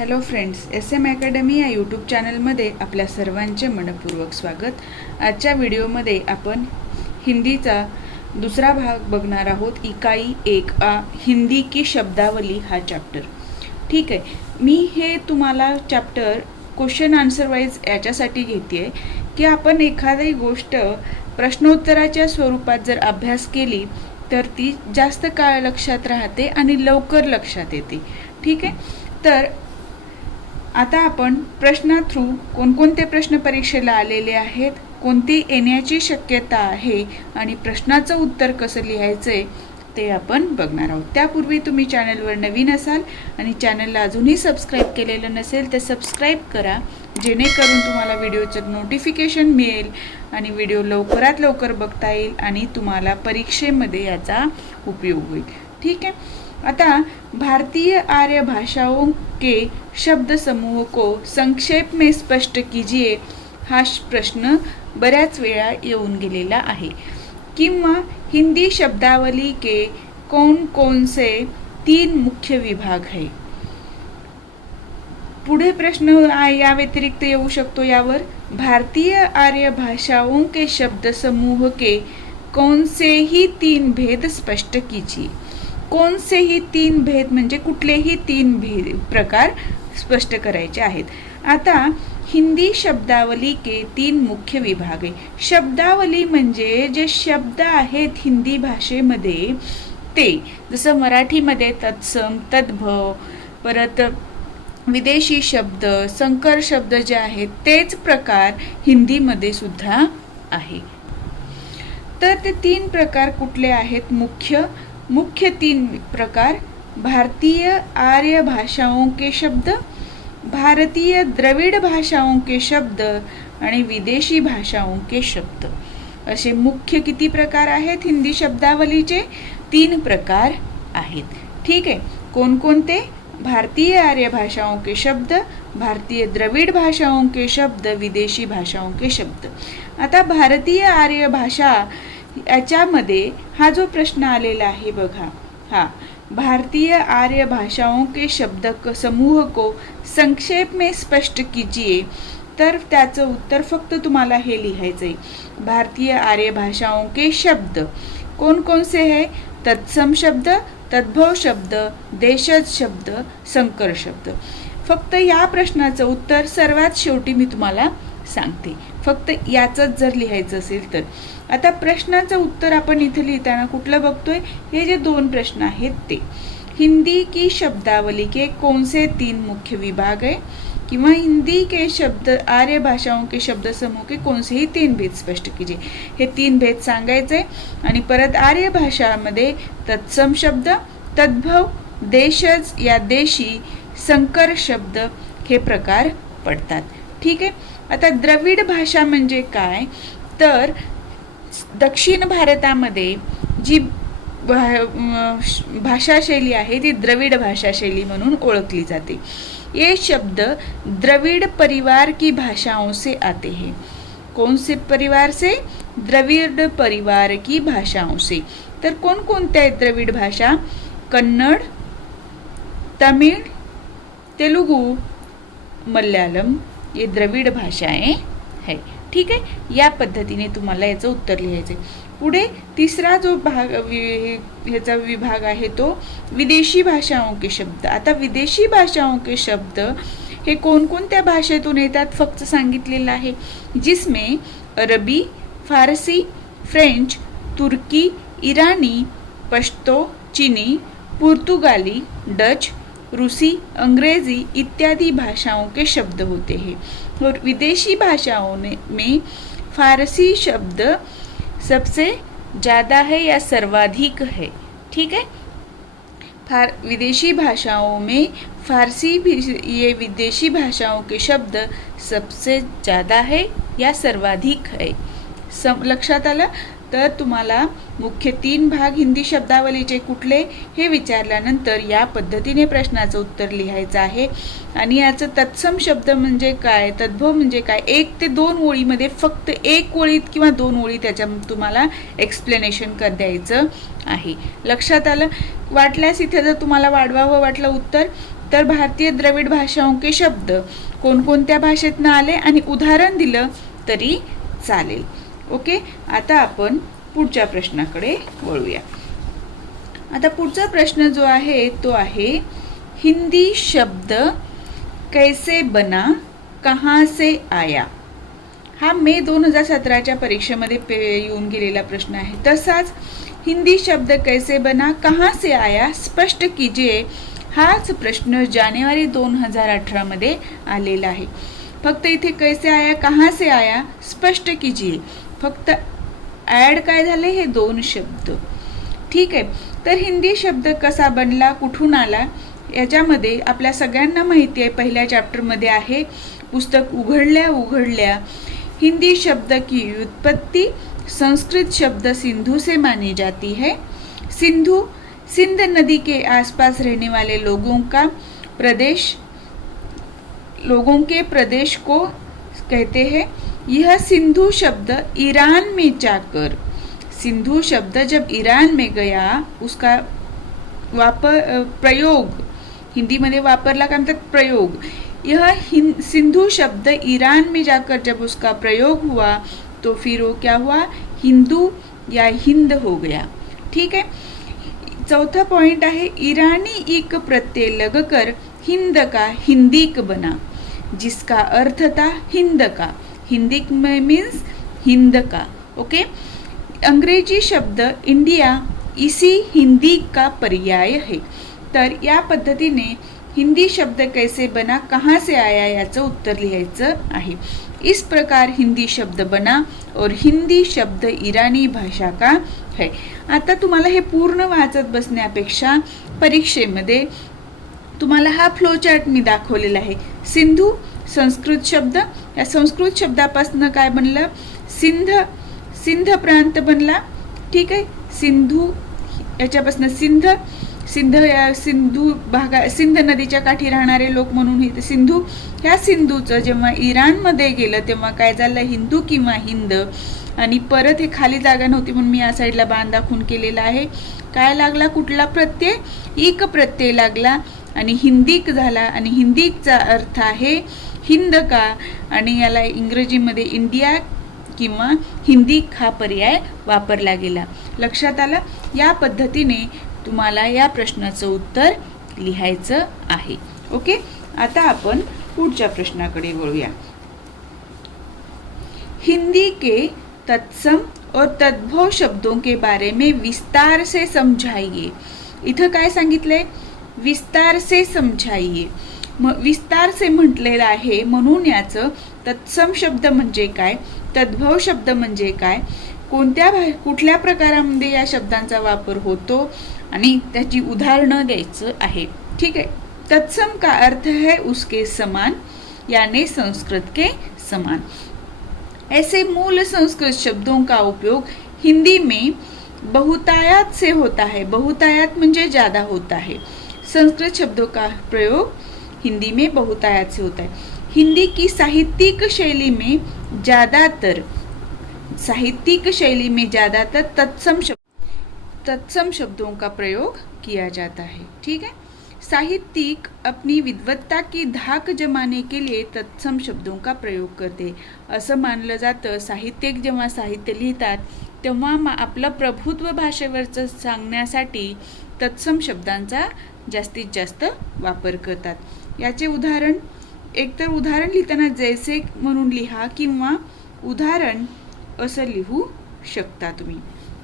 Hello friends, SM academy या YouTube चॅनलमध्ये आपल्या सर्वांचे मनपूर्वक स्वागत। आजच्या व्हिडिओमध्ये आपण हिंदीचा दुसरा भाग बघणार आहोत। इकाई 1A हिंदी की शब्दावली हा चॅप्टर। ठीक आहे, मी हे तुम्हाला चॅप्टर क्वेश्चन आन्सर वाइज याच्यासाठी घेते की आपण एखादी गोष्ट प्रश्नोत्तराच्या स्वरूपात जर अभ्यास केली तर ती जास्त काळ लक्षात राहते आणि लवकर लक्षात येते। ठीक आहे, तर आता आपण प्रश्ना थ्रू कोणकोणते प्रश्न परीक्षेला आलेले आहेत, कोणती येण्याची शक्यता आहे आणि प्रश्नाचं उत्तर कसं लिहायचंय ते आपण बघणार आहोत। त्यापूर्वी तुम्ही चॅनलवर नवीन असाल आणि चॅनलला अजूनही सबस्क्राइब केलेलं नसेल तर सबस्क्राइब करा, जेणेकरून तुम्हाला व्हिडिओचं नोटिफिकेशन मिळेल आणि व्हिडिओ लवकरात लवकर बघता येईल आणि तुम्हाला परीक्षेमध्ये याचा उपयोग होईल। ठीक है, आता भारतीय आर्य भाषाओं के शब्द समूह को संक्षेप में स्पष्ट कीजिए हा प्रश्न बऱ्याच वेळा येऊन गेलेला आहे। किंवा हिंदी शब्दावली के कौन कौन से 3 मुख्य विभाग है। पुढे प्रश्न या व्यतिरिक्त येऊ शकतो यावर, भारतीय आर्य भाषाओं के शब्द समूह के कौन से ही 3 भेद स्पष्ट कीजिए। कौन से ही 3 भेद म्हणजे कुठलेही 3 भेद प्रकार स्पष्ट करायचे आहेत। आता हिंदी शब्दावली के 3 मुख्य विभाग आहे। शब्दावली म्हणजे जे शब्द आहेत हिंदी भाषेमध्ये ते, जसं मराठीमध्ये तत्सम, तद्भव, परत विदेशी शब्द, संकर शब्द जे आहेत तेच प्रकार हिंदीमध्ये सुद्धा आहे। तर ते 3 प्रकार कुठले आहेत? मुख्य 3 प्रकार, भारतीय आर्य भाषाओं के शब्द, भारतीय द्रविड़ भाषाओं के शब्द आणि विदेशी भाषाओं के शब्द, असे मुख्य किती प्रकार आहेत हिंदी शब्दावलीचे? 3 प्रकार आहेत। ठीक आहे, कोणकोणते? भारतीय आर्य भाषाओं के शब्द, भारतीय द्रविड़ भाषाओं के शब्द, विदेशी भाषाओं के शब्द। आता भारतीय आर्य भाषा याच्यामध्ये हा जो प्रश्न आलेला आहे बघा, हा भारतीय आर्य भाषाओं के शब्द समूह को संक्षेप में स्पष्ट कीजिए, तर त्याचं उत्तर फक्त तुम्हाला हे लिहायचंय, भारतीय आर्य भाषाओं के शब्द कौन कौन से है? तत्सम शब्द, तद्भव शब्द, देशज शब्द, संकर शब्द। फक्त या प्रश्नाचं उत्तर सर्वात शेवटी मी तुम्हाला सांगते, फक्त याचंच जर लिहायचं असेल तर। आता प्रश्नाचं उत्तर आपण इथे लिहिताना कुठलं बघतोय? हे जे 2 प्रश्न आहेत ते, हिंदी की शब्दावली के कौन से 3 मुख्य विभाग है, किंवा हिंदी के शब्द आर्य भाषाओं के शब्द समूह के कौन से ही 3 भेद स्पष्ट कीजिए। हे 3 भेद सांगायचे आणि परत आर्य भाषामध्ये तत्सम शब्द, तद्भव, देशज या देशी, संकर शब्द हे प्रकार पडतात। ठीक आहे, आता द्रविड भाषा म्हणजे काय? तर दक्षिण भारतामध्ये जी भाषाशैली आहे ती द्रविड भाषाशैली म्हणून ओळखली जाते। ये शब्द द्रविड़ परिवार की भाषाओं से आते हैं। कौन से परिवार से? द्रविड़ परिवार की भाषाओं से। तर कोणकोणत्या आहेत द्रविड़ भाषा? कन्नड़, तमिळ, तेलुगु, मल्याळम, ये द्रविड़ भाषाएं है। ठीक आहे, या पद्धतीने तुम्हाला याचं उत्तर लिहायचं आहे। पुढे तिसरा जो भाग ह्याचा विभाग आहे तो विदेशी भाषाओं के शब्द। आता विदेशी भाषाओं के शब्द हे कोणकोणत्या भाषेतून येतात फक्त सांगितलेलं आहे, जिसमें अरबी, फारसी, फ्रेंच, तुर्की, ईरानी, पश्तो, चीनी, पुर्तगाली, डच, रूसी, अंग्रेजी इत्यादि भाषाओं के शब्द होते हैं। और विदेशी भाषाओं में फारसी शब्द सबसे ज़्यादा है या सर्वाधिक है। ठीक है, विदेशी भाषाओं में फारसी भी ये विदेशी भाषाओं के शब्द सबसे ज़्यादा है या सर्वाधिक है। लक्षात आलं? तर तुम्हाला मुख्य 3 भाग हिंदी शब्दावलीचे कुठले हे विचारल्यानंतर या पद्धतीने प्रश्नाचं उत्तर लिहायचं आहे। आणि याचं तत्सम शब्द म्हणजे काय, तद्भव म्हणजे काय, 1 ते 2 ओळीमध्ये फक्त 1 ओळीत किंवा 2 ओळीत त्याच्या तुम्हाला एक्सप्लेनेशन द्यायचं आहे। लक्षात आलं? वाटल्यास इथे जर तुम्हाला वाढवावं वाटलं उत्तर तर भारतीय द्रविड भाषाओं के शब्द कोणकोणत्या भाषेतनं आले आणि उदाहरण दिलं तरी चालेल. ओके, आता आपण पुढच्या प्रश्नाकडे वळूया. आता पुढचा प्रश्न जो आहे तो आहे हिंदी शब्द कैसे बना, कहाँ से आया. हा मे 2017च्या परीक्षेमध्ये येऊन गेलेला प्रश्न आहे. तसाच हिंदी शब्द कैसे बना, कहाँ से आया, स्पष्ट कीजिए हाच प्रश्न जानेवारी 2018 मध्ये आलेला आहे. फक्त इथे कैसे आया, कहाँ से आया, स्पष्ट कीजिए, फक्त ॲड काय झाले हे दोन शब्द. ठीक आहे. तर हिंदी शब्द कसा बनला, कुठून आला, याच्यामध्ये आपल्या सगळ्यांना माहिती आहे. पहिल्या चॅप्टरमध्ये आहे. पुस्तक उघडल्या उघडल्या हिंदी शब्द की व्युत्पत्ति संस्कृत शब्द सिंधु से मानी जाती है. सिंधु सिंध नदी के आसपास रहने वाले लोगों के प्रदेश को कहते हैं. यह सिंधु शब्द ईरान में जाकर, सिंधु शब्द जब ईरान में गया उसका प्रयोग हिंदी मध्ये वापरला, काय म्हणतात, प्रयोग. यह सिंधु शब्द ईरान में जाकर जब उसका प्रयोग हुआ तो फिर वो क्या हुआ, हिंदू या हिंद हो गया. ठीक है. चौथा पॉइंट आहे ईरानी इक प्रत्यय लगकर हिंद का हिंदीक बना, जिसका अर्थ था हिंद का. हिंदीक मीन्स हिंद का. ओके. अंग्रेजी शब्द इंडिया इसी हिंदी का पर्याय है. तर या पद्धतीने हिंदी शब्द कैसे बना, कहाँ से आया याचं उत्तर लिहायचं आहे. इस प्रकार हिंदी शब्द बना और हिंदी शब्द ईरानी भाषा का है. आता तुम्हाला हे पूर्ण वाचत बसण्यापेक्षा परीक्षेमध्ये तुम्हाला हा फ्लो चार्ट मी दाखवलेला आहे. सिंधू संस्कृत शब्द, या संस्कृत शब्दापासून काय बनलं, सिंध प्रांत बनला. ठीक आहे. सिंधू याच्यापासून सिंध नदीच्या काठी राहणारे लोक म्हणून हे सिंधू. ह्या सिंधूचं जेव्हा इराणमध्ये गेलं तेव्हा काय झालं, हिंदू किंवा हिंद. आणि परत हे खाली जागा नव्हती म्हणून मी या साईडला बाण दाखवून केलेला आहे. काय लागला, कुठला प्रत्यय, इक प्रत्यय लागला आणि हिंदीक झाला. आणि हिंदीकचा अर्थ आहे हिंद का, आणि याला इंग्रजीमध्ये इंडिया किंवा हिंदी हा पर्याय वापरला गेला. लक्षात आलं. या पद्धतीने तुम्हाला या प्रश्नाचं उत्तर लिहायचं आहे. ओके. आता आपण पुढच्या प्रश्नाकडे वळूया. हिंदी के तत्सम और तद्भव शब्दों के बारे में विस्तार से समझाइए. इथं काय सांगितलंय, विस्तार से समझाइए. विस्तार से म्हटलेलं आहे म्हणून याचं तत्सम शब्द म्हणजे काय, तद्भव शब्द म्हणजे काय, कुठल्या प्रकारामध्ये या शब्दांचा वापर होतो आणि त्याची उदाहरणं द्यायचं आहे. ठीक आहे. तत्सम का अर्थ है उसके समान, यानी संस्कृत के समान. ऐसे मूल संस्कृत शब्दों का उपयोग हिंदी में बहुतायत से होता है. बहुतायत म्हणजे ज्यादा होता है. संस्कृत शब्दों का प्रयोग हिंदी में बहुतायत से होता है. हिंदी की साहित्यिक शैली में ज्यादातर तत्सम शब्दों का प्रयोग किया जाता है. ठीक है. साहित्यिक अपनी विद्वत्ता की धाक जमाने के लिए तत्सम शब्दों का प्रयोग करते. असं मानलं जातं साहित्यिक जेव्हा साहित्य लिहितात तेव्हा आपलं प्रभुत्व भाषेवरचं सांगण्यासाठी तत्सम शब्दांचा जास्तीत जास्त वापर करतात. याचे उदाहरण, एकतर उदाहरण लिहिताना जैसे म्हणून लिहा किंवा उदाहरण असं लिहू शकता तुम्ही.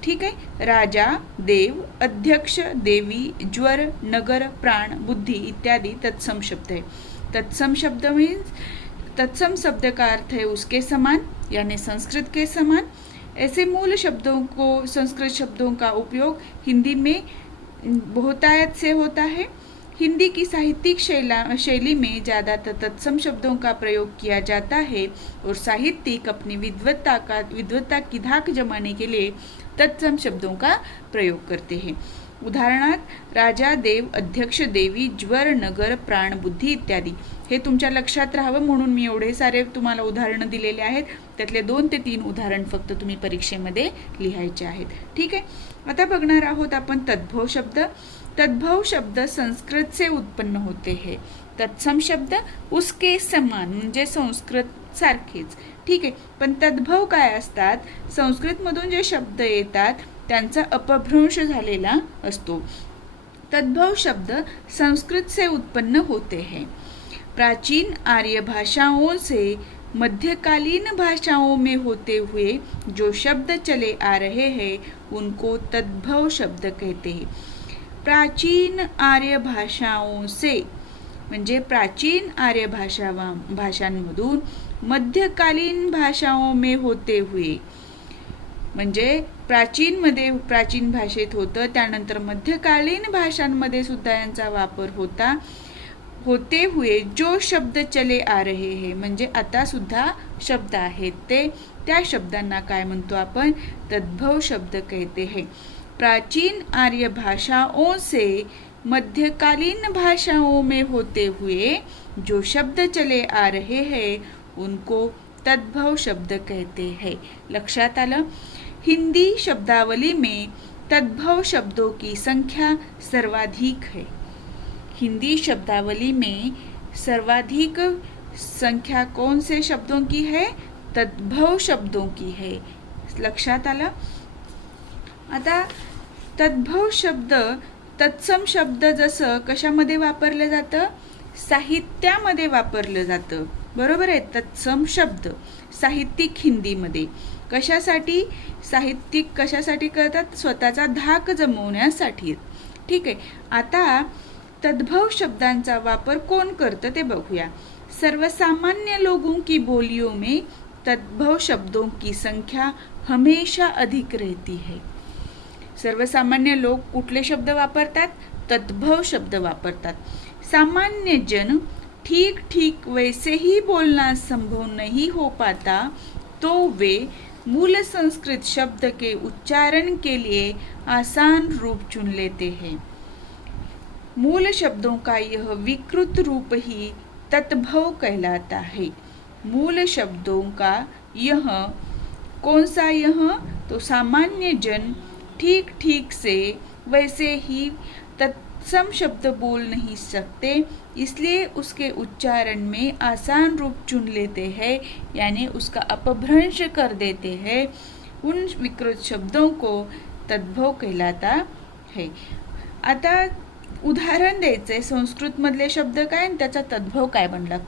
ठीक आहे. राजा, देव, अध्यक्ष, देवी, ज्वर, नगर, प्राण, बुद्धि इत्यादि तत्सम शब्द है. तत्सम शब्द मीन्स तत्सम शब्द का अर्थ है उसके समान, यानी संस्कृत के समान. ऐसे मूल शब्दों को संस्कृत शब्दों का उपयोग हिंदी में बहुतायत से होता है. हिंदी की साहित्यिक शैली में ज़्यादातर तत्सम शब्दों का प्रयोग किया जाता है और साहित्यिक अपनी विद्वत्ता की धाक जमाने के लिए तत्सम शब्दों का प्रयोग करते हैं. उदाहरणार्थ राजा, देव, अध्यक्ष, देवी, ज्वर, नगर, प्राण, बुद्धी इत्यादी. हे तुमच्या लक्षात राहावं म्हणून मी एवढे सारे तुम्हाला उदाहरणं दिलेले आहेत. त्यातले 2 ते 3 उदाहरण फक्त तुम्ही परीक्षेमध्ये लिहायचे आहेत. ठीक आहे. आता बघणार आहोत आपण तद्भव शब्द. तद्भव शब्द संस्कृत से उत्पन्न होते हैं. तत्सम शब्द उसके समान म्हणजे संस्कृत सारखेच. ठीक आहे, पण तद्भव काय असतात, संस्कृतमधून जे शब्द येतात त्यांचा अपभ्रंश झालेला असतो. तद्भव शब्द संस्कृत से उत्पन्न होते हैं. प्राचीन आर्य भाषाओं से मध्यकालीन भाषाओं में होते हुए जो शब्द चले आ रहे हैं उनको तद्भव शब्द कहते हैं. प्राचीन आर्य भाषाओं से म्हणजे प्राचीन आर्य भाषांमधून मध्यकालीन भाषाओं में होते हुए म्हणजे प्राचीन भाषेत होतं, त्यानंतर मध्यकालीन भाषांमध्ये सुद्धा यांचा वापर होते हुए जो शब्द चले आ रहे हैं म्हणजे आता सुद्धा शब्द आहेत ते, त्या शब्दांना काय म्हणतो आपण, तद्भव शब्द कहते हैं. प्राचीन आर्य भाषाओं से मध्यकालीन भाषाओं में होते हुए जो शब्द चले आ रहे हैं उनको तद्भव शब्द कहते हैं. लक्षात आलं. हिंदी शब्दावली में तद्भव शब्दों की संख्या सर्वाधिक है. हिंदी शब्दावली में सर्वाधिक संख्या कौन से शब्दों की है, तद्भव शब्दों की है. लक्षात आलं. आता तद्भव शब्द तत्सम शब्द जसं कशामध्ये वापरलं जातं, साहित्यामध्ये वापरलं जातं. बरोबर आहे. तत्सम शब्द साहित्यिक हिंदीमध्ये कशासाठी, साहित्यिक कशासाठी करतात, स्वतःचा धाक जमवण्यासाठी. ठीक आहे. आता तद्भव शब्दांचा वापर कोण करतं ते बघूया. सर्वसामान्य लोगों की बोलियों में तद्भव शब्दों की संख्या हमेशा अधिक रहती है. सर्वसामान्य लोक कुठले शब्द वापरतात, तद्भव शब्द वापरतात. सामान्य जन ठीक ठीक वैसे ही बोलना संभव नहीं हो पाता तो वे मूल संस्कृत शब्द के उच्चारण के लिए आसान रूप चुन लेते हैं. मूल शब्दों का यह विकृत रूप ही तद्भव कहलाता है. मूल शब्दों का यह, कौन सा यह, तो सामान्य जन ठीक ठीक से वैसे ही तत्सम शब्द बोल नहीं सकते, इसलिए उसके उच्चारण में आसान रूप चुन लेते हैं, यानी उसका अपभ्रंश कर देते हैं. उन विकृत शब्दों को तद्भव कहलाता है. आता उदाहरण द्यायचंय, संस्कृत मधले शब्द काय आणि त्याचा तद्भव काय बनला.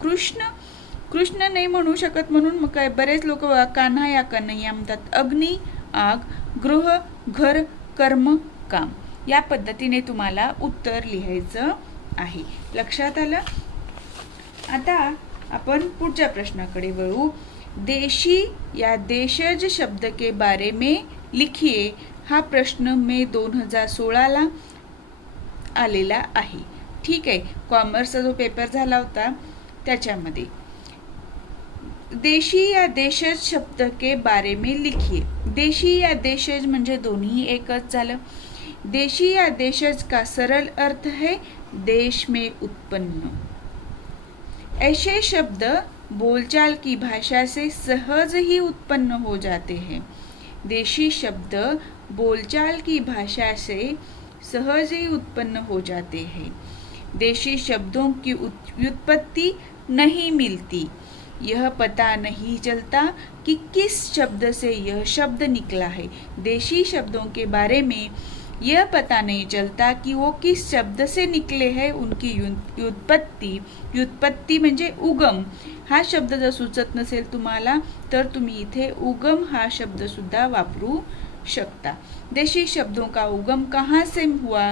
कृष्ण नाही म्हणू शकत म्हणून मग काय बरेच लोक कान्हा या कन्हैया म्हणतात. अग्नी आग, गृह घर, कर्म काम, या पद्धतीने तुम्हाला उत्तर लिहायचं आहे. लक्षात आलं. आता आपण पुढच्या प्रश्नाकडे वळू. देशी या देशज शब्द के बारे में लिखिए हा प्रश्न मे 2016 आलेला आहे. ठीक आहे. कॉमर्सचा जो पेपर झाला होता त्याच्यामध्ये देशी या देशज शब्द के बारे में लिखिए. देशी या देशज म्हणजे दोन्ही एकच झालं. देशी या देशज का सरल अर्थ है देश में उत्पन्न. ऐसे शब्द बोलचाल की भाषा से सहज ही उत्पन्न हो जाते हैं. देशी शब्द बोलचाल की भाषा से सहज ही उत्पन्न हो जाते हैं. देशी शब्दों की व्युत्पत्ति नहीं मिलती. यह पता नहीं चलता कि किस शब्द से यह शब्द निकला है. देशी शब्दों के बारे में यह पता नहीं चलता कि वो किस शब्द से निकले हैं. उनकी व्युत्पत्ति म्हणजे उगम. हा शब्द जर सुचत नसेल तुम्हाला तर तुम्ही इथे उगम हा शब्द सुद्धा वापरू शकता. देशी शब्दों का उगम कहाँ से हुआ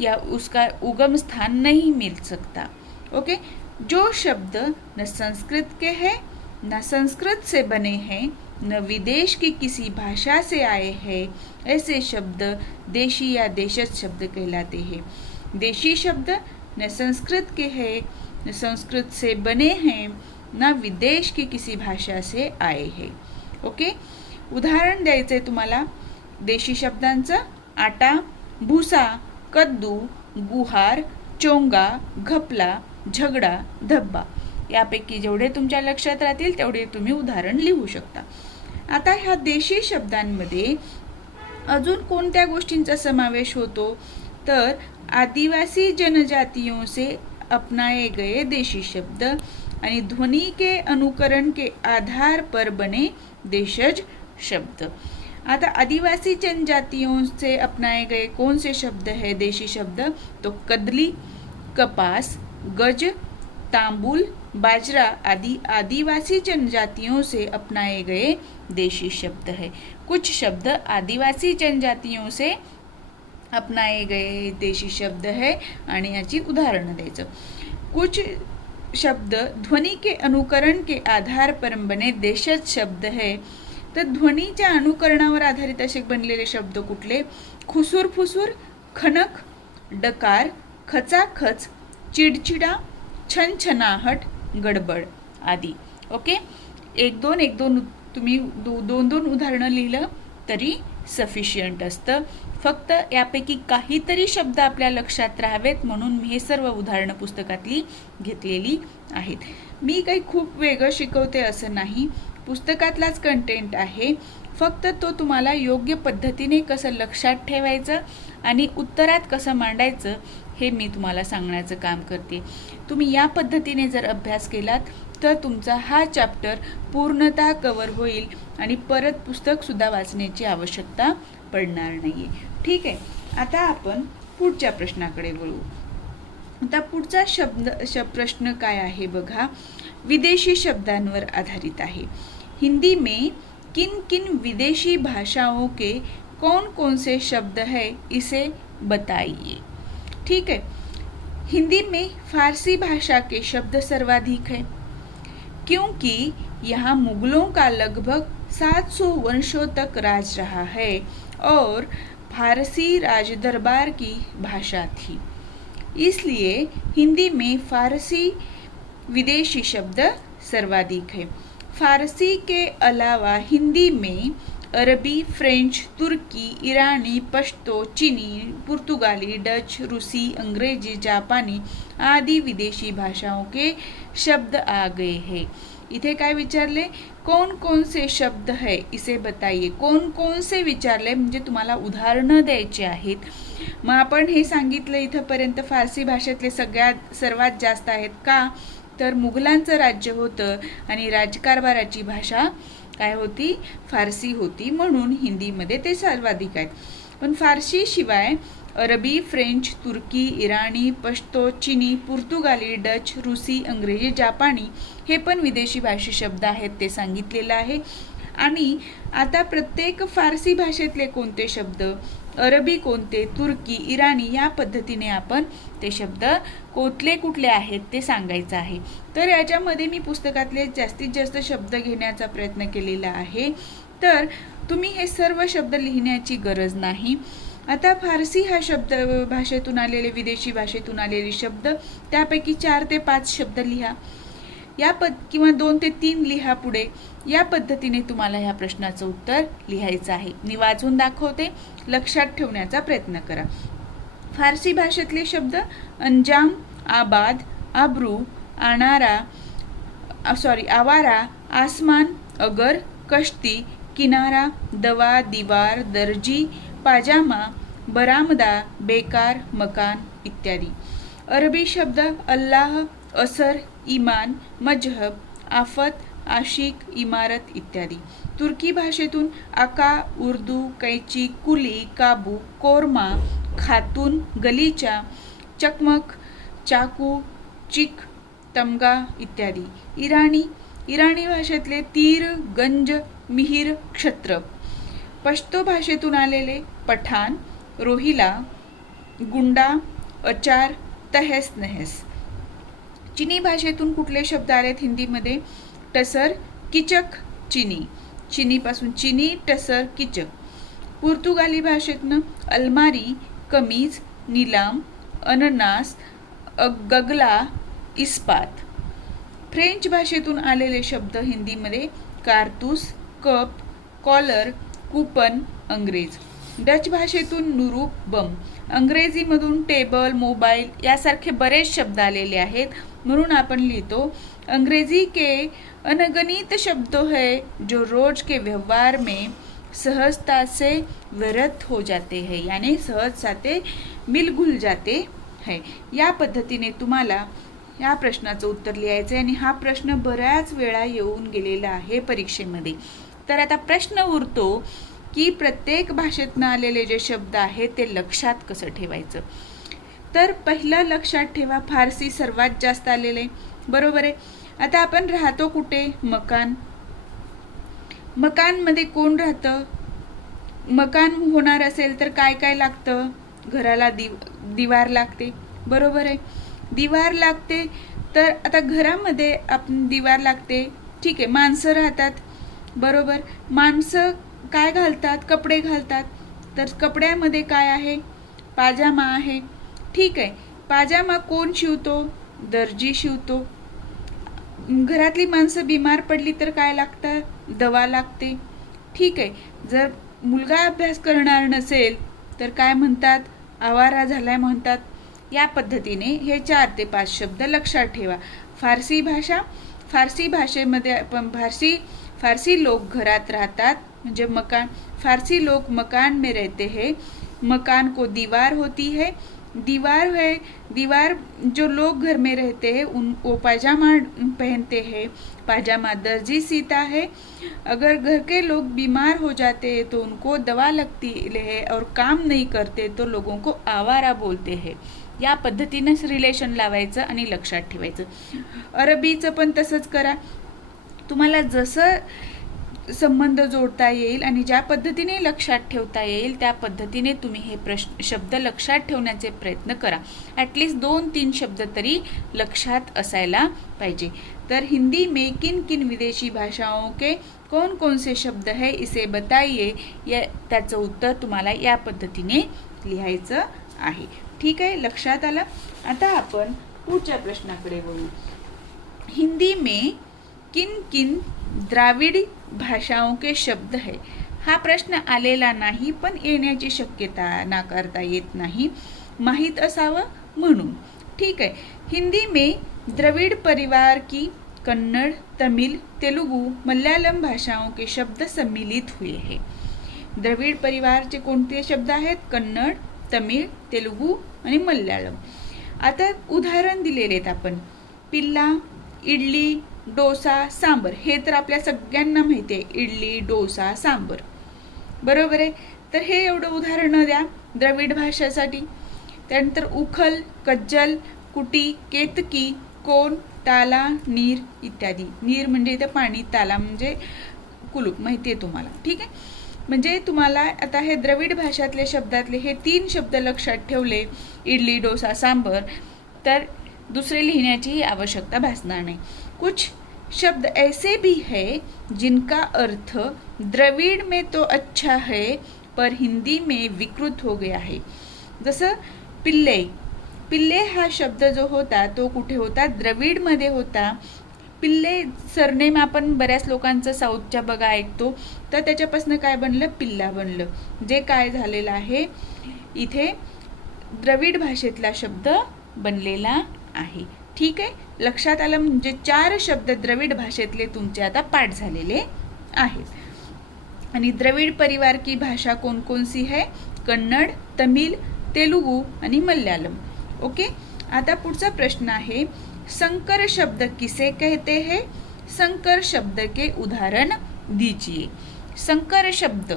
या उसका उगम स्थान नहीं मिल सकता. ओके. जो शब्द न संस्कृत के हैं न संस्कृत से बने हैं न विदेश की किसी भाषा से आए हैं, ऐसे शब्द देशी या देशज शब्द कहलाते हैं. देशी शब्द न संस्कृत के हैं न संस्कृत से बने हैं न विदेश की किसी भाषा से आए हैं. ओके. उदाहरण द्यायचं आहे तुम्हाला देशी शब्दांचं. आटा, भुसा, कद्दू, गुहार, चोंगा, घपला, झगडा, धब्बा. यापैकी जेवढे तुमच्या लक्षात राहतील तेवढे तुम्ही उदाहरण लिहू शकता. आता ह्या देशी शब्दांमध्ये अजून कोणत्या गोष्टींचा समावेश होतो तर आदिवासी जनजातियों से अपनाए गए देशी शब्द आणि ध्वनि के अनुकरण के आधार पर बने देशज शब्द। आता आदिवासी जनजातियों से अपनाए गए कौन से शब्द है देशी शब्द? तो कदली, कपास, गज, तांबुल, बाजरा आदि आदिवासी जनजातियों से अपनाए गए देशी शब्द है। कुछ शब्द आदिवासी जनजातियों से अपनाए गए देशी शब्द है आणि याची उदाहरणं द्यायचं। कुछ शब्द ध्वनि के अनुकरण के आधार पर बने देशज शब्द है। तर ध्वनीच्या अनुकरणावर आधारित असे बनलेले शब्द कुठले? खुसूर फुसूर, खनक, डकार, खचाखच, चिडचिडा, छनछनाहट, गडबड आदी। ओके, एक दोन तुम्ही दोन उदाहरणं लिहिलं तरी सफिशियंट असतं। फक्त यापैकी काहीतरी शब्द आपल्या लक्षात राहावेत म्हणून मी हे सर्व उदाहरणं पुस्तकातली घेतलेली आहेत। मी काही खूप वेगळं शिकवते असं नाही, पुस्तकातलाच कंटेंट आहे, फक्त तो तुम्हाला योग्य पद्धतीने कसं लक्षात ठेवायचं आणि उत्तरात कसं मांडायचं हे मी तुम्हाला सांगण्याचं काम करते। तुम्ही या पद्धतीने जर अभ्यास केलात तर तुमचा हा चॅप्टर पूर्णतः कव्हर होईल आणि परत पुस्तकसुद्धा वाचण्याची आवश्यकता पडणार नाही आहे। ठीक आहे, आता आपण पुढच्या प्रश्नाकडे वळू। आता पुढचा प्रश्न काय आहे बघा, विदेशी शब्दांवर आधारित आहे। हिंदी में किन किन विदेशी भाषाओं के कौन कौन से शब्द है इसे बताइए। ठीक है, हिंदी में फारसी भाषा के शब्द सर्वाधिक है क्योंकि यहाँ मुगलों का लगभग 700 वर्षों तक राज रहा है और फारसी राजदरबार की भाषा थी, इसलिए हिंदी में फारसी विदेशी शब्द सर्वाधिक है। फारसी के अलावा हिंदी में अरबी, फ्रेंच, तुर्की, ईरानी, पश्तो, चीनी, पुर्तगाली, डच, रूसी, अंग्रेजी, जापानी आदि विदेशी भाषाओं के शब्द आ गए हैं। इथे काय विचारले? कौन कौन से शब्द है इसे बताइए। कौन कौन से विचारले म्हणजे तुम्हाला उदाहरणं द्यायची आहेत। मग आपण हे सांगितलं इथपर्यंत फारसी भाषेतले सर्वात जास्त आहेत का? तर मुघलांचं राज्य होतं आणि राजकारभाराची भाषा काय होती? फारसी होती, म्हणून हिंदीमध्ये ते सर्वाधिक आहेत। पण फारसी शिवाय अरबी, फ्रेंच, तुर्की, इराणी, पश्तो, चीनी, पुर्तगाली, डच, रूसी, अंग्रेजी, जापानी हे पण विदेशी भाषी शब्द आहेत ते सांगितलेलं आहे। आणि आता प्रत्येक फारसी भाषेतले कोणते शब्द, अरबी कोणते, तुर्की, इराणी या पद्धतीने आपण ते शब्द कुठले आहेत ते सांगायचं आहे। तर याच्यामध्ये मी पुस्तकातले जास्तीत जास्त शब्द घेण्याचा प्रयत्न केलेला आहे, तर तुम्ही हे सर्व शब्द लिहिण्याची गरज नाही। आता फारसी हा शब्द भाषेतून आलेले, विदेशी भाषेतून आलेले शब्द त्यापैकी 4 ते 5 शब्द लिहा किंवा 2 ते 3 लिहा पुढे। या पद्धतीने तुम्हाला ह्या प्रश्नाचं उत्तर लिहायचं आहे। मी वाचून दाखवते, लक्षात ठेवण्याचा प्रयत्न करा। फारसी भाषेतले शब्द अंजाम, आबाद, आब्रू, आवारा, आसमान, अगर, कश्ती, किनारा, दवा, दीवार, दर्जी, पाजामा, बरामदा, बेकार, मकान इत्यादी। अरबी शब्द अल्लाह, असर, ईमान, मजहब, आफत, आशिक, इमारत इत्यादी। तुर्की भाषेतून आका, उर्दू, कैची, कुली, काबू, कोरमा, खातून, गलीचा, चकमक, चाकू, चिक, तमगा इत्यादी। इराणी भाषेतले तीर, गंज, मिहिर, क्षत्र। पश्तो भाषेतून आलेले पठाण, रोहिला, गुंडा, अचार, तहेस नहेस। चीनी भाषेतून कुठले शब्द आलेत हिंदीमध्ये? टसर, किचक, चीनी पासून चीनी, टसर, किचक। पुर्तगाली भाषेतनं अलमारी, कमीज, नीलाम, अननास, गगला, इस्पात। फ्रेंच भाषेतून आलेले शब्द हिंदीमध्ये कारतूस, कप, कॉलर, कूपन, अंग्रेज। डच भाषेतून नुरूप, बम। अंग्रेजीमधून टेबल, मोबाईल यासारखे बरेच शब्द आलेले आहेत, म्हणून आपण लिहितो अंग्रेजी के अनगणित शब्दों है जो रोज के व्यवहार में सहजता से व्यर्थ हो जाते हैं, यानी सहजता से मिल घुल जाते है. या पद्धतीने तुम्हाला या प्रश्नाचं उत्तर लिहायचं आहे आणि हा प्रश्न बऱ्याच वेळा येऊन गेलेला आहे परीक्षेमध्ये. तर आता प्रश्न उरतो की प्रत्येक भाषेतनं आलेले जे शब्द आहेत ते लक्षात कसं ठेवायचं. तर पहिलं लक्षात ठेवा, फारसी सर्वात जास्त आलेले, बरोबर आहे. आता आपण राहतो कुठे? मकान. मकानमध्ये कोण राहतं? मकान होणार असेल तर काय काय लागतं? घराला दिवार लागते, बरोबर आहे. दिवार लागते तर आता घरामध्ये आपण दिवार लागते, ठीक आहे. माणसं राहतात, बरोबर. माणसं काय घालतात? कपडे घालतात. तर कपड्यामध्ये काय आहे? पाजामा आहे, ठीक आहे. पाजामा कोण शिवतो? दर्जी शिवतो. घरातली माणसं बिमार पडली तर काय लागतं? दवा लागते, ठीक आहे. जर मुलगा अभ्यास करणार नसेल तर काय म्हणतात? आवारा झालाय म्हणतात. या पद्धतीने हे 4 ते 5 शब्द लक्षात ठेवा. फारसी भाषेमध्ये आपण फारसी लोक घरात राहतात म्हणजे मकान. फारसी लोग मकान में रहते हैं. मकान को दीवार होती है. दीवार जो लोग घर में रहते हैं वो पाजामा पहनते हैं. पाजामा दर्जी सीता है. अगर घर के लोग बीमार हो जाते हैं तो उनको दवा लगती है और काम नहीं करते तो लोगों को आवारा बोलते हैं. या पद्धतीनेच रिलेशन लावायचं आणि लक्षात ठेवायचं. अरबीचं पण तसंच करा. तुम्हाला जसं संबंध जोडता येईल आणि ज्या पद्धतीने लक्षात ठेवता येईल त्या पद्धतीने तुम्ही हे शब्द लक्षात ठेवण्याचे प्रयत्न करा. ॲटलिस्ट 2-3 शब्द तरी लक्षात असायला पाहिजे. तर हिंदी में किन किन विदेशी भाषाओं के कौन कौन से शब्द है इसे बताइए. त्याचं उत्तर तुम्हाला या पद्धतीने लिहायचं आहे, ठीक आहे. लक्षात आलं. आता आपण पुढच्या प्रश्नाकडे वळू. हिंदी में किन किन द्राविड भाषाओं के शब्द है. हा प्रश्न आलेला नाही पण येण्याची शक्यता नाकारता येत नाही, माहीत असावं म्हणून, ठीक है. हिंदी में द्रविड़ परिवार की कन्नड़, तमिल, तेलुगु, मलयालम भाषाओं के शब्द सम्मिलित हुए हैं. द्रविड़ परिवारचे कोणते शब्द आहेत? कन्नड, तमिळ, तेलुगू आणि मल्याळम. आता उदाहरण दिलेले आहेत आपण. पिल्ला, इडली, डोसा, सांबर. हे तर आपल्या सगळ्यांना माहिती आहे, इडली, डोसा, सांबर, बरोबर आहे. तर हे एवढं उदाहरणं द्या द्रविड भाषेसाठी. त्यानंतर उखल, कज्जल, कुटी, केतकी, कोण, ताला, नीर इत्यादी. नीर म्हणजे इथे पाणी, ताला म्हणजे कुलूप, माहिती आहे तुम्हाला, ठीक आहे. म्हणजे तुम्हाला आता हे द्रविड भाषातले शब्दातले हे 3 शब्द लक्षात ठेवले, इडली, डोसा, सांबर, तर दुसरे लिहिण्याची आवश्यकता भासणार नाही. कुछ शब्द ऐसे भी है जिनका अर्थ द्रविड़ में तो अच्छा है पर हिंदी में विकृत हो गया है. जसं पिल्ले. पिल्ले हा शब्द जो होता तो कुठे होता? द्रविडमध्ये होता. पिल्ले सरनेम आपण बऱ्याच लोकांचं साऊथच्या बघा ऐकतो, तर त्याच्यापासून काय बनलं? पिल्ला बनलं. जे काय झालेलं आहे इथे द्रविड भाषेतला शब्द बनलेला आहे, ठीक आहे. लक्षात आलं. म्हणजे 4 शब्द द्रविड भाषेतले तुमचे आता पाठ झालेले आहेत. आणि द्रविड परिवार की भाषा कौन कौन सी है? कन्नड, तमिल, तेलुगू आणि मल्याळम. ओके. आता पुढचा प्रश्न आहे, संकर शब्द किसे कहते हैं? संकर शब्द के उदाहरण दीजिए. संकर शब्द,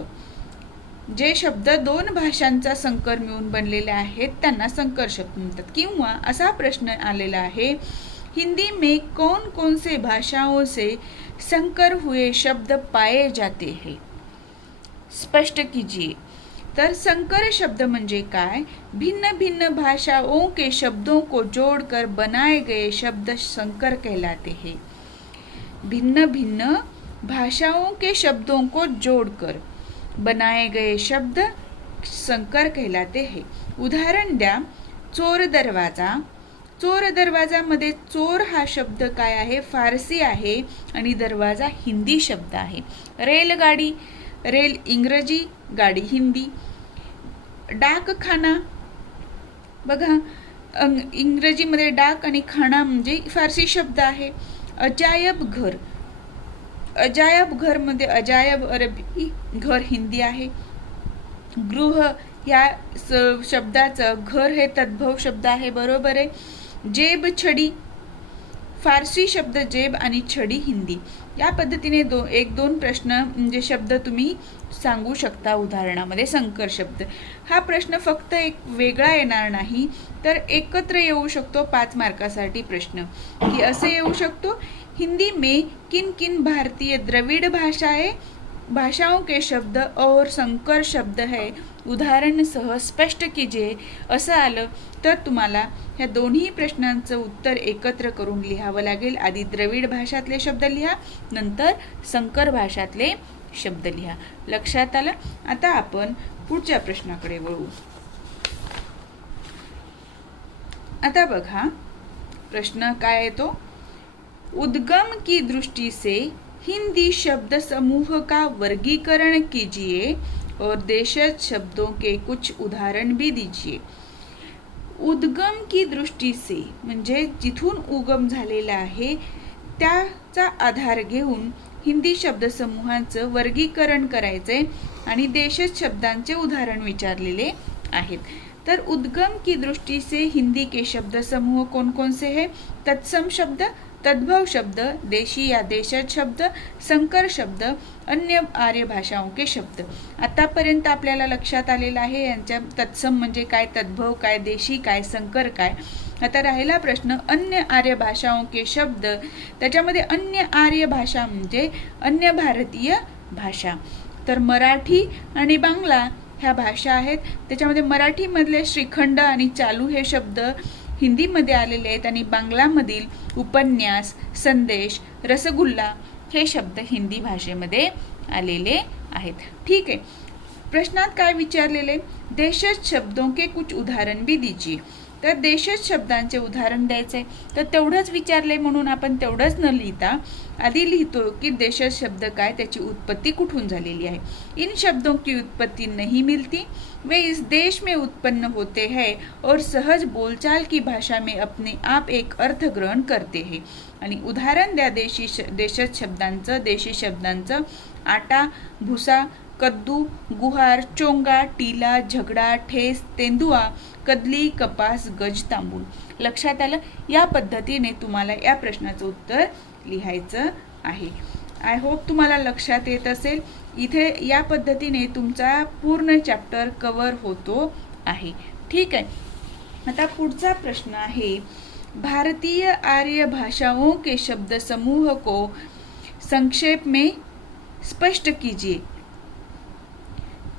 जे शब्द 2 भाषांचा संकर मिळून बनलेले आहेत त्यांना संकर शब्द म्हणतात. किंवा असा प्रश्न आलेला आहे, हिंदी में कौन कौन से भाषाओं से संकर हुए शब्द पाए जाते हैं? स्पष्ट कीजिए. तर संकर शब्द म्हणजे काय? भिन्न भिन्न भाषाओं के शब्दों को जोड़कर बनाए गए शब्द संकर कहलाते हैं. भिन्न भिन्न भाषाओं के शब्दों को जोड़कर बनाए गए शब्द संकर कहलाते हैं. उदाहरण द्या. चोर दरवाजा. चोर दरवाजामध्ये चोर हा शब्द काय आहे? फारसी आहे आणि दरवाजा हिंदी शब्द आहे. रेलगाडी, रेल इंग्रजी, गाडी हिंदी. डाकखाना बघा, इंग्रजीमध्ये डाक आणि खाना म्हणजे फारसी शब्द आहे. अजायब घर, अजायब घर मध्ये अजायब अरबी, घर हिंदी आहे. गृह ह्या शब्दाचं घर हे तद्भव शब्द आहे, बरोबर आहे। जेब छडी, फारसी शब्द जेब आणि छडी हिंदी। या पद्धतीने एक दोन प्रश्न म्हणजे शब्द तुम्ही सांगू शकता उदाहरणामध्ये। संकर शब्द हा प्रश्न फक्त एक वेगळा येणार नाही तर एकत्र येऊ शकतो 5 मार्कासाठी प्रश्न, की असे येऊ शकतो हिंदी में किन किन भारतीय द्रविड़ भाषाओं के शब्द और संकर शब्द है, उदाहरण सह स्पष्ट कीजिए। असं आलं तर तुम्हाला ह्या दोन्ही प्रश्नांचं उत्तर एकत्र करून लिहावं लागेल। आधी द्रविड भाषातले शब्द लिहा, नंतर संकर भाषातले शब्द लिहा। लक्षात आलं? आता आपण पुढच्या प्रश्नाकडे वळू। आता बघा प्रश्न काय येतो, उद्गम की दृष्टि से हिंदी शब्द समूह का वर्गीकरण कीजिए और देशज शब्दों के कुछ उदाहरण भी दीजिए। उद्गम की दृष्टि से म्हणजे जिथून उगम झालेला आहे त्याचा आधार घेऊन हिंदी शब्द समूहांचं वर्गीकरण करायचंय आणि देशज शब्दांचे उदाहरण विचारलेले आहेत। तर उद्गम की दृष्टि से हिंदी के शब्द समूह कौन कौन से हैं? तत्सम शब्द, तद्भव शब्द, देशी या देशज शब्द, संकर शब्द, अन्य आर्य भाषाओं के शब्द। आतापर्यंत आपल्याला लक्षात आलेलं आहे यांच्या तत्सम म्हणजे काय, तद्भव काय, देशी काय, संकर काय। आता राहिला प्रश्न अन्य आर्य भाषाओं के शब्द। त्याच्यामध्ये अन्य आर्य भाषा म्हणजे अन्य भारतीय भाषा। तर मराठी आणि बांगला ह्या भाषा आहेत। त्याच्यामध्ये मराठीमधले श्रीखंड आणि चालू हे शब्द हिंदीमध्ये आलेले आहेत आणि बांगलामधील उपन्यास, संदेश, रसगुल्ला हे शब्द हिंदी भाषेमध्ये आलेले आहेत। ठीक आहे, प्रश्नात काय विचारलेले, देशज शब्दों के कुछ उदाहरण भी दीजिए। तर देशज शब्दांचे उदाहरण द्यायचे, तर तेवढंच विचारले म्हणून आपण तेवढंच न लिहिता आधी लिहितो की देशज शब्द काय, त्याची उत्पत्ती कुठून झालेली आहे। इन शब्दों की उत्पत्ति नहीं मिलती, वे इस देश में उत्पन्न होते हैं और सहज बोलचाल की भाषा में अपने आप एक अर्थ ग्रहण करते हैं। आणि उदाहरण द्या देशज शब्दांचं, देशी शब्दांचं। आटा, भुसा, कद्दू, गुहार, चोंगा, टीला, झगडा, ठेस, तेंदुआ, कदली, कपास, गज, तांबूळ। लक्षात आलं? या पद्धतीने तुम्हाला या प्रश्नाचं उत्तर लिहायचं आहे। आय होप तुम्हाला लक्षात येत असेल। इथे या पद्धतीने तुमचा पूर्ण चॅप्टर कव्हर होतो आहे। ठीक आहे, आता पुढचा प्रश्न आहे, भारतीय आर्य भाषाओं के शब्द समूह को संक्षेप में स्पष्ट कीजिए।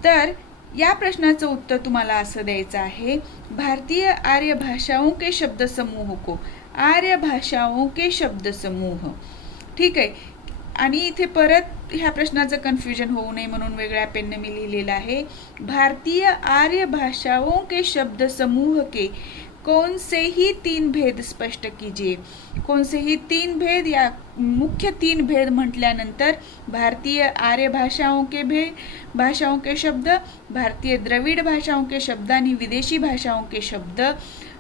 तर या प्रश्नाचं उत्तर तुम्हाला असं द्यायचं आहे, भारतीय आर्य भाषाओं के शब्द समूह को, आर्य भाषाओं के शब्द समूह। ठीक आहे, आणि इथे परत ह्या प्रश्नाचं कन्फ्युजन होऊ नये म्हणून वेगळ्या पेनने मी लिहिलेलं आहे, भारतीय आर्य भाषाओं के शब्द समूह के कौन से ही 3 भेद स्पष्ट कीजिए। कौन से ही 3 भेद, या मुख्य 3 भेद म्हटल्यानंतर भारतीय आर्य भाषाओं के शब्द, भारतीय द्रविड भाषाओं के शब्द आणि विदेशी भाषाओं के शब्द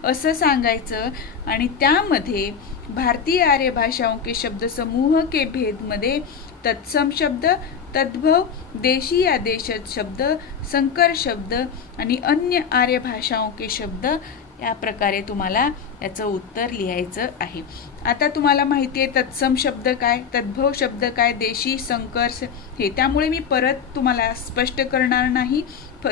असं सांगायचं। आणि त्यामध्ये भारतीय आर्य भाषाओं के शब्द समूह के भेदमध्ये तत्सम शब्द, तद्भव, देशी या देशज शब्द, संकर शब्द आणि अन्य आर्य भाषाओं के शब्द, या प्रकारे तुम्हाला याचं उत्तर लिहायचं आहे। आता तुम्हाला माहिती आहे तत्सम शब्द काय, तद्भव शब्द काय, देशी, संकर हे, त्यामुळे मी परत तुम्हाला स्पष्ट करणार नाही,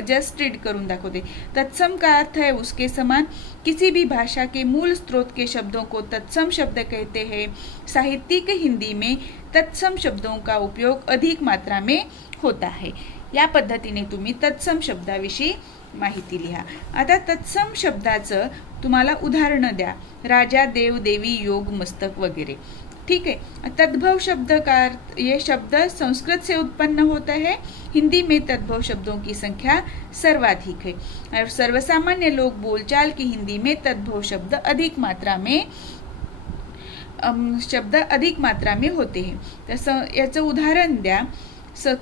जस्ट रीड करून दाखवते। तत्सम का अर्थ है उसके समान, किसी भी भाषा के मूल स्रोत के शब्दों को तत्सम शब्द कहते हैं। साहित्यिक हिंदी में तत्सम शब्दों का उपयोग अधिक मात्रा में होता है। या पद्धतीने तुम्ही तत्सम शब्दाविषयी माहिती लिहा। आता तत्सम शब्दाचं तुम्हाला उदाहरणं द्या, राजा, देव, देवी, योग, मस्तक वगैरे। ठीक है, तद्भव शब्द का ये शब्द संस्कृत से उत्पन्न होता है। हिंदी में तद्भव शब्दों की संख्या सर्वाधिक है और सर्वसामान्य लोग बोलचाल की हिंदी में तद्भव शब्द अधिक मात्रा में होते हैं। तसं याचं उदाहरण द्या,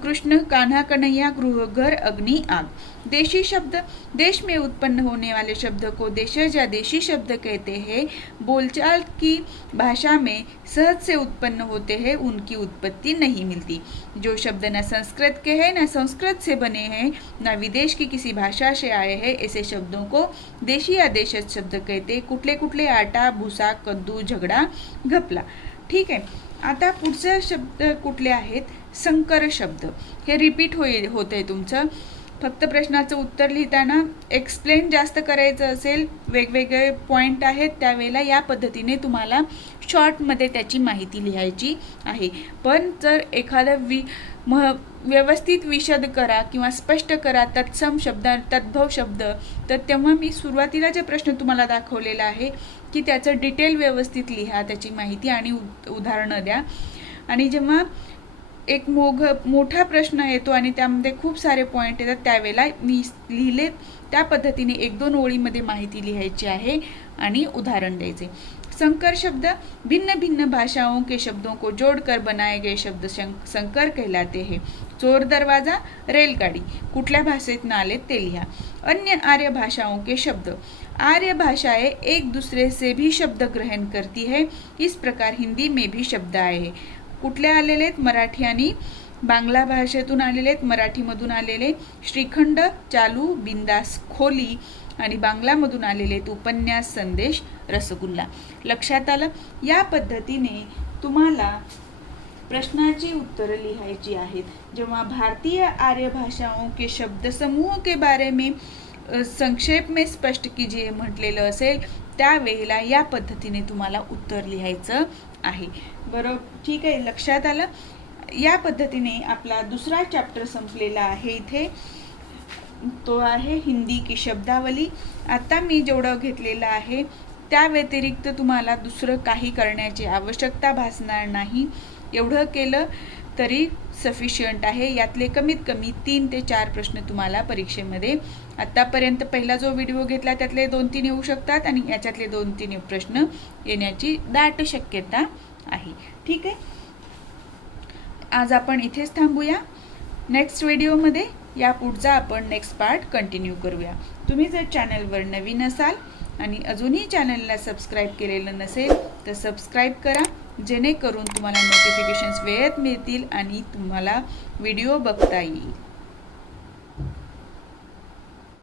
कृष्ण कान्हा कन्हैया गृह घर अग्नि आग। देशी शब्द, देश में उत्पन्न होने वाले शब्द को देशज या देशी शब्द कहते हैं। बोलचाल की भाषा में सहज से उत्पन्न होते हैं, उनकी उत्पत्ति नहीं मिलती। जो शब्द न संस्कृत के हैं न संस्कृत से बने हैं न विदेश की किसी भाषा से आए हैं, ऐसे शब्दों को देशी या देशज शब्द कहते। कुठले कुठले? आटा, भुसा, कद्दू, झगडा, घपला। ठीक आहे, आता पुढचे शब्द कुठले आहेत? संकर शब्द. हे रिपीट होतंय तुमचं. फक्त प्रश्नाचं उत्तर लिहिताना एक्सप्लेन जास्त करायचं असेल, वेगवेगळे पॉईंट आहेत, त्यावेळेला या पद्धतीने तुम्हाला शॉर्टमध्ये त्याची माहिती लिहायची आहे. पण जर एखादा व्यवस्थित विशद करा किंवा स्पष्ट करा तत्सम शब्द, तद्भव शब्द, तर तेव्हा मी सुरुवातीला जे प्रश्न तुम्हाला दाखवलेला आहे की त्याचं डिटेल व्यवस्थित लिहा, त्याची माहिती आणि उदाहरणं द्या. आणि जेव्हा एक मोठा प्रश्न येतो आणि त्यामध्ये खूप सारे पॉईंट येतात, त्यावेळेला मी लिहिले त्या पद्धतीने 1-2 ओळीमध्ये माहिती लिहायची आहे आणि उदाहरण द्यायचे. संकर शब्द, भिन्न भिन्न भाषाओं के शब्दों को जोड़कर बनाए गए शब्द संकर कहलाते हैं. चोर दरवाजा, रेलगाड़ी कुठल्या भाषेतून आले ते लिहा. अन्य आर्य भाषाओं के शब्द, आर्य भाषाएं एक दूसरे से भी शब्द ग्रहण करती है. इस प्रकार हिंदी में भी शब्द आए हैं. कुठले आलेले आहेत? मराठी आणि बांगला भाषेतून आलेले आहेत. मराठीमधून आलेले श्रीखंड, चालू, बिंदास, खोली आणि बांगलामधून आलेले आहेत उपन्यास, संदेश, रसगुल्ला. लक्षात आलं? या पद्धतीने तुम्हाला प्रश्नाची उत्तरं लिहायची आहेत. जेव्हा भारतीय आर्य भाषाओं के शब्द समूह के बारे में संक्षेप में स्पष्ट कीजिए म्हटलेलं असेल, त्यावेळेला या पद्धतीने तुम्हाला उत्तर लिहायचं आहे. बरोबर? ठीक आहे, लक्षात आलं? या पद्धतीने आपला दुसरा चॅप्टर संपलेला आहे. इथे तो आहे हिंदी की शब्दावली. आता मी जेवढं घेतलेलं आहे त्या व्यतिरिक्त तुम्हाला दुसरं काही करण्याची आवश्यकता भासणार नाही. एवढं केलं तरी सफिशियंट आहे. यातले कमीत कमी 3 ते 4 प्रश्न तुम्हाला परीक्षेमध्ये आतापर्यंत पहिला जो व्हिडिओ घेतला त्यातले 2-3 येऊ शकतात आणि याच्यातले 2-3 प्रश्न येण्याची दाट शक्यता आहे. ठीक आहे, आज आपण इथेच थांबूया. नेक्स्ट व्हिडिओमध्ये या पुढचा आपण नेक्स्ट पार्ट कंटिन्यू करूया. तुम्ही जर चॅनलवर नवीन असाल आणि अजूनही चॅनलला सबस्क्राईब केलेलं नसेल तर सबस्क्राईब करा, जेणेकरून तुम्हाला नोटिफिकेशन्स वेळेत मिळतील आणि तुम्हाला व्हिडिओ बघता येईल.